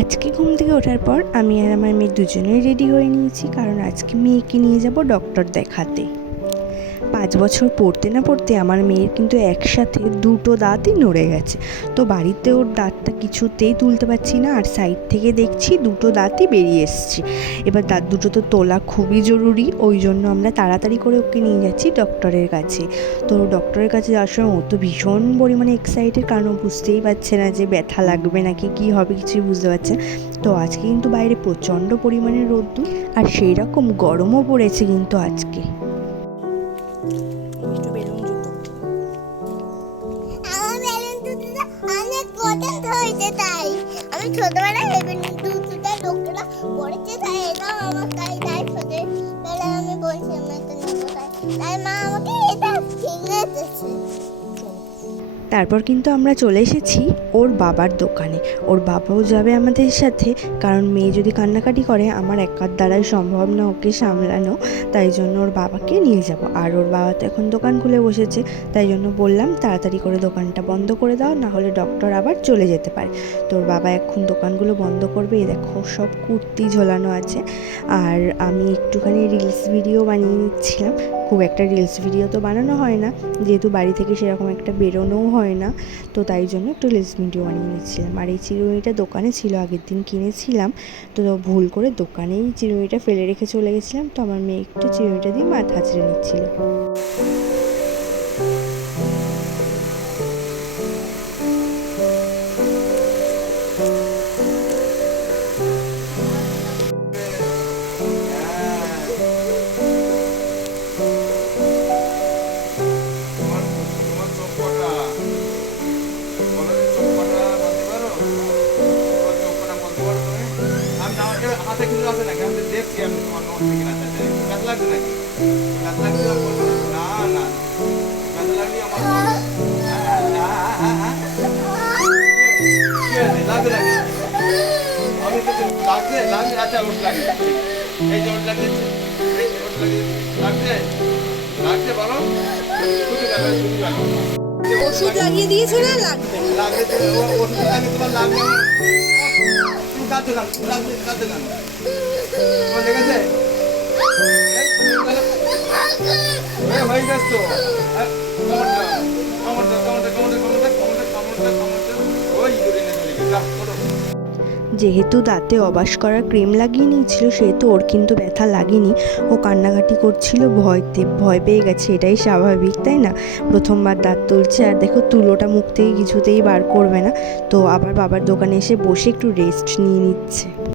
আজকে ঘুম থেকে ওঠার পর আমি আর আমার মেয়ে দুজনেই রেডি হয়ে নিয়েছি, কারণ আজকে মেয়েকে নিয়ে যাব ডক্টর দেখাতে। পাঁচ বছর পড়তে না পড়তে আমার মেয়ের কিন্তু একসাথে দুটো দাঁতই নড়ে গেছে। তো বাড়িতে ওর দাঁতটা কিছুতেই তুলতে পারছি না আর সাইড থেকে দেখছি দুটো দাঁতই বেরিয়ে এসছে। এবার দাঁত দুটো তো তোলা খুবই জরুরি, ওই জন্য আমরা তাড়াতাড়ি করে ওকে নিয়ে যাচ্ছি ডক্টরের কাছে। তো ডক্টরের কাছে যাওয়ার সময় ও তো ভীষণ পরিমাণে এক্সাইটেড কারণ বুঝতেই পারছে না যে ব্যথা লাগবে নাকি, কী হবে কিছুই বুঝতে পারছে। তো আজকে কিন্তু বাইরে প্রচণ্ড পরিমাণে রোদ্দুর আর সেই রকম গরমও পড়েছে কিন্তু আজকে। হয়েছে তাই। আমি ছোটবেলায় হেভেন দুটা লোকেরা পড়েছে, তাই এটাও আমার তাই তাই ছোটবেলায় আমি বলছি আমি তো তাই মা তারপর কিন্তু আমরা চলে এসেছি ওর বাবার দোকানে। ওর বাবাও যাবে আমাদের সাথে, কারণ মেয়ে যদি কান্নাকাটি করে, আমার একার দ্বারাই সম্ভব না ওকে সামলানো। তাই জন্য ওর বাবাকে নিয়ে যাব। আর ওর বাবা তো এখন দোকান খুলে বসেছে, তাই জন্য বললাম, তাড়াতাড়ি করে দোকানটা বন্ধ করে দাও, না হলে ডক্টর আবার চলে যেতে পারে। তোর বাবা এখন দোকানগুলো বন্ধ করবে, এই দেখো সব কুর্তি ঝোলানো আছে। আর আমি একটুখানি রিলস ভিডিও বানিয়ে নিচ্ছিলাম। খুব একটা রিলস ভিডিও তো বানানো হয় না। যেহেতু বাড়ি থেকে সেরকম একটা বেরোনোও হয় না, তো তাই জন্য একটু রিলস ভিডিও বানিয়ে নিয়েছিলাম আর এই চিরুনিটা দোকানে ছিল, আগের দিন কিনেছিলাম। তো ভুল করে দোকানেই চিরুনিটা ফেলে রেখে চলে গেছিলাম। তো আমার মেয়ে একটু চিরুনিটা দিয়ে মাথা ছেড়ে নিচ্ছিল। মাথায় কিছু আছে নাকি আমি দেখছি আমি তোমার নোট থেকে রাতে যাই কাজ লাগছে নাকি? কাজ লাগছে না না কাজ লাগলে আমার লাগছে নাকি? আমি লাগছে লাগছে আচ্ছা ওট লাগছে এই যে ওষুধ লাগিয়ে দিয়েছিলে লাগবে লাগবে ওষুধ লাগে তোমার লাগবে কাঁদো গান কাঁদো গান ঠিক আছে হয়ে গেছ তো? হ্যাঁ? যেহেতু দাঁতে অবাস করার ক্রিম লাগিয়ে নিয়েছিল, সেহেতু ওর কিন্তু ব্যথা লাগেনি। ও কান্নাকাটি করছিল ভয়তে। ভয় পেয়ে গেছে, এটাই স্বাভাবিক, তাই না? প্রথমবার দাঁত তুলছে, আর দেখো তুলোটা মুখ থেকে কিছুতেই বার করবে না। তো আবার বাবার দোকানে এসে বসে একটু রেস্ট নিয়ে নিচ্ছে।